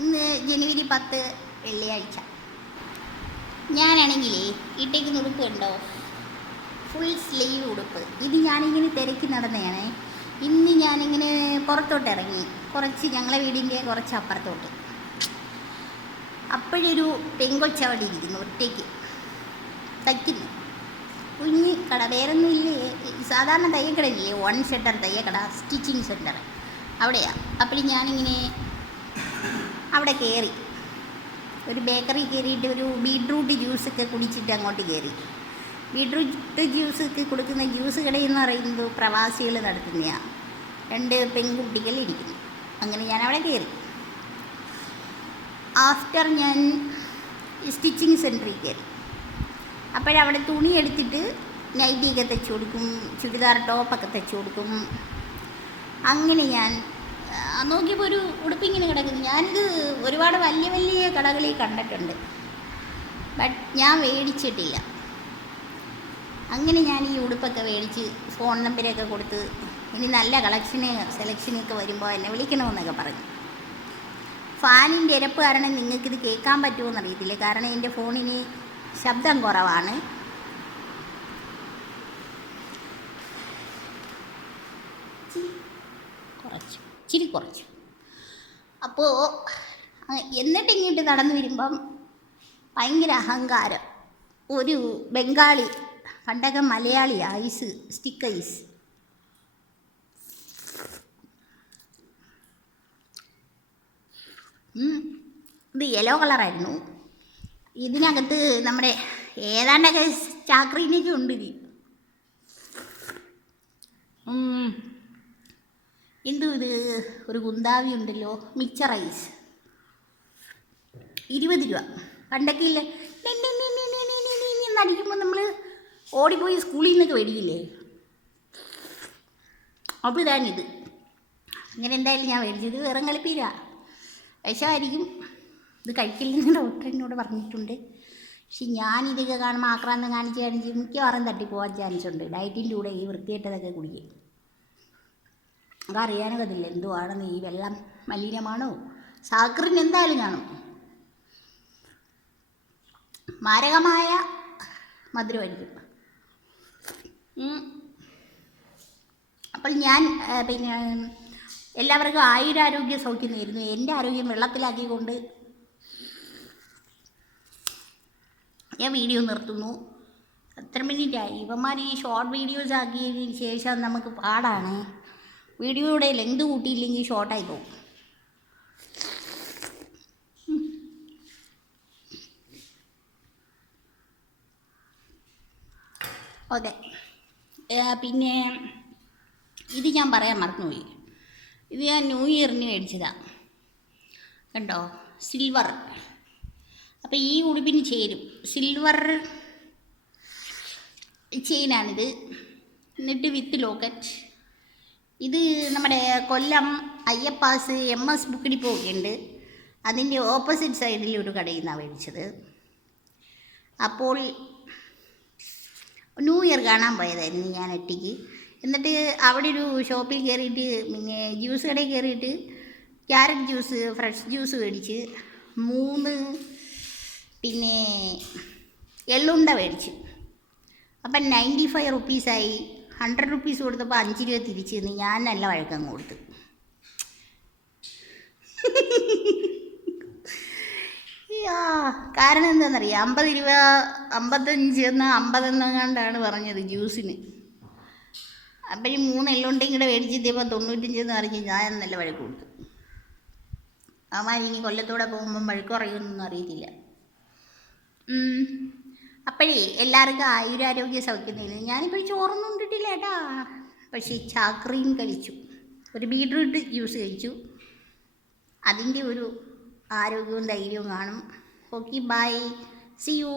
ഇന്ന് ജനുവരി 10 വെള്ളിയാഴ്ച. ഞാനാണെങ്കിലേ ഇട്ടേക്കുന്ന ഉടുപ്പ് കണ്ടോ, ഫുൾ സ്ലീവ് ഉടുപ്പ്. ഇത് ഞാനിങ്ങനെ തിരക്കി നടന്നതാണ്. ഇന്ന് ഞാനിങ്ങനെ പുറത്തോട്ട് ഇറങ്ങി, കുറച്ച് ഞങ്ങളെ വീടിൻ്റെ കുറച്ച് അപ്പുറത്തോട്ട്. അപ്പോഴൊരു പെങ്കൊച്ചവിടെ ഇരിക്കുന്നു, ഒറ്റയ്ക്ക് തയ്ക്കുന്നു. കുഞ്ഞ് കട, വേറൊന്നും ഇല്ലേ, സാധാരണ തയ്യക്കടയില്ലേ, വൺ ഷട്ടർ തയ്യക്കട, സ്റ്റിച്ചിങ് സെൻറ്റർ അവിടെയാണ്. അപ്പോൾ ഞാനിങ്ങനെ അവിടെ കയറി, ഒരു ബേക്കറി കയറിയിട്ട് ഒരു ബീട്രൂട്ട് ജ്യൂസൊക്കെ കുടിച്ചിട്ട് അങ്ങോട്ട് കയറി. ബീട്രൂട്ട് ജ്യൂസൊക്കെ കൊടുക്കുന്ന ജ്യൂസ് കടയെന്ന് പറയുന്നത് പ്രവാസികൾ നടത്തുന്നതാണ്. 2 പെൺകുട്ടികൾ ഇരിക്കുന്നു. അങ്ങനെ ഞാൻ അവിടെ കയറി. ആഫ്റ്റർ ഞാൻ സ്റ്റിച്ചിങ് സെൻറ്ററിൽ കയറി. അപ്പോഴവിടെ തുണി എടുത്തിട്ട് നൈറ്റിയൊക്കെ തയ്ച്ചു കൊടുക്കും, ചുരിദാർ ടോപ്പൊക്കെ തയ്ച്ചു കൊടുക്കും. അങ്ങനെ ഞാൻ നോക്കിയപ്പോൾ ഒരു ഉടുപ്പിങ്ങനെ കിടക്കുന്നു. ഞാനിത് ഒരുപാട് വലിയ വലിയ കടകളിൽ കണ്ടിട്ടുണ്ട്, ബട്ട് ഞാൻ മേടിച്ചിട്ടില്ല. അങ്ങനെ ഞാൻ ഈ ഉടുപ്പൊക്കെ മേടിച്ച് ഫോൺ നമ്പരൊക്കെ കൊടുത്ത്, ഇനി നല്ല സെലക്ഷനൊക്കെ വരുമ്പോൾ എന്നെ വിളിക്കണമെന്നൊക്കെ പറഞ്ഞു. ഫാനിൻ്റെ ഇരപ്പ് കാരണം നിങ്ങൾക്കിത് കേൾക്കാൻ പറ്റുമോ അറിയത്തില്ല, കാരണം എൻ്റെ ഫോണിന് ശബ്ദം കുറവാണ്. ഇച്ചിരി കുറച്ചു. അപ്പോൾ എന്നിട്ട് ഇങ്ങോട്ട് നടന്നു വരുമ്പം ഭയങ്കര അഹങ്കാരം. ഒരു ബംഗാളി, പണ്ടൊക്കെ മലയാളി, ഐസ്, സ്റ്റിക്ക് ഐസ്. ഇത് യെല്ലോ കളറായിരുന്നു. ഇതിനകത്ത് നമ്മുടെ ഏതാണ്ടൊക്കെ ചാക്രീനൊക്കെ ഉണ്ട്. ഇത് ഒരു കുന്താവി ഉണ്ടല്ലോ, മിക്സർ ഐസ്, 20 രൂപ. പണ്ടൊക്കെ ഇല്ലേ എന്നടിക്കുമ്പോൾ നമ്മൾ ഓടിപ്പോയി സ്കൂളിൽ നിന്നൊക്കെ മേടിക്കില്ലേ, അപ്പോൾ ഇതാണിത്. അങ്ങനെ എന്തായാലും ഞാൻ മേടിച്ചത്. വേറെ കളിപ്പീര വിഷമായിരിക്കും, ഇത് കഴിക്കില്ലെന്ന് ഡോക്ടർ എന്നോട് പറഞ്ഞിട്ടുണ്ട്. പക്ഷെ ഞാനിതൊക്കെ കാണുമ്പോൾ ആക്രാന്തം കാണിച്ച് മിക്കവാറും തട്ടിപ്പോകാൻ ചാൻസ് ഉണ്ട്. ഡയറ്റിൻ്റെ കൂടെ ഈ വൃത്തികെട്ടതൊക്കെ കുടിക്കും. അതറിയാനോ അതില്ല എന്തുവാണെന്ന്. ഈ വെള്ളം മലിനമാണോ, സാക്കറിന് എന്തായാലും കാണും. മാരകമായ മധുരമായിരിക്കും. അപ്പോൾ ഞാൻ പിന്നെ എല്ലാവർക്കും ആയുരാരോഗ്യ സൗഖ്യം നേരുന്നു. എൻ്റെ ആരോഗ്യം വെള്ളത്തിലാക്കിക്കൊണ്ട് ഞാൻ വീഡിയോ നിർത്തുന്നു. എത്ര മിനിറ്റായി? ഇവന്മാർ ഈ ഷോർട്ട് വീഡിയോസ് ആക്കിയതിന് ശേഷം നമുക്ക് പാടാണ്. വീഡിയോയുടെ ലെങ്ത് കൂട്ടിയില്ലെങ്കിൽ ഷോർട്ടായി പോകും. ഓക്കെ, പിന്നെ ഇത് ഞാൻ പറയാൻ മറന്നുപോയി. ഇത് ഞാൻ ന്യൂ ഇയറിന് മേടിച്ചതാണ് കണ്ടോ, സിൽവർ. അപ്പോൾ ഈ ഉടുപ്പിന് ചേരും. സിൽവർ ചെയിനാണിത്, എന്നിട്ട് വിത്ത് ലോക്കറ്റ്. ഇത് നമ്മുടെ കൊല്ലം അയ്യപ്പാസ് MS ബുക്ക് ഡിപ്പോ ഒക്കെ ഉണ്ട്, അതിൻ്റെ ഓപ്പോസിറ്റ് സൈഡിൽ ഒരു കടയിൽ നിന്നാണ് മേടിച്ചത്. അപ്പോൾ ന്യൂ ഇയർ കാണാൻ പോയതായിരുന്നു ഞാൻ ഒറ്റയ്ക്ക്. എന്നിട്ട് അവിടെ ഒരു ഷോപ്പിൽ കയറിയിട്ട്, പിന്നെ ജ്യൂസ് കടയിൽ കയറിയിട്ട് ക്യാരറ്റ് ജ്യൂസ്, ഫ്രഷ് ജ്യൂസ് മേടിച്ച് 3 പിന്നെ എള്ളുണ്ട മേടിച്ചു. അപ്പം 95 റുപ്പീസായി. 100 റുപ്പീസ് കൊടുത്തപ്പോൾ 5 രൂപ തിരിച്ച് തന്നു. ഞാൻ നല്ല വഴക്കങ്ങ് കൊടുത്തു. കാരണം എന്താണെന്നറിയാം, 50 രൂപ 55 എന്ന് 50 എന്നങ്ങാണ്ടാണ് പറഞ്ഞത് ജ്യൂസിന്. അപ്പം ഈ 3 എള്ളുണ്ടെങ്കിൽ കൂടെ മേടിച്ചെത്തിയപ്പോൾ 95 എന്ന് പറഞ്ഞ് ഞാൻ നല്ല വഴക്ക് കൊടുത്തു. അവന്മാർ ഇനി കൊല്ലത്തൂടെ പോകുമ്പം വഴക്ക് പറയുമെന്നൊന്നും അറിയത്തില്ല. അപ്പോഴേ എല്ലാവർക്കും ആയുരാരോഗ്യ സൗഖ്യം നേരുന്നു. ഞാനിപ്പോൾ ചോറൊന്നും ഉണ്ടിട്ടില്ല കേട്ടാ, പക്ഷേ ചാക്രീൻ കഴിച്ചു, ഒരു ബീട്രൂട്ട് ജ്യൂസ് കഴിച്ചു. അതിൻ്റെ ഒരു ആരോഗ്യവും ധൈര്യവും കാണും. Okay, bye, see U.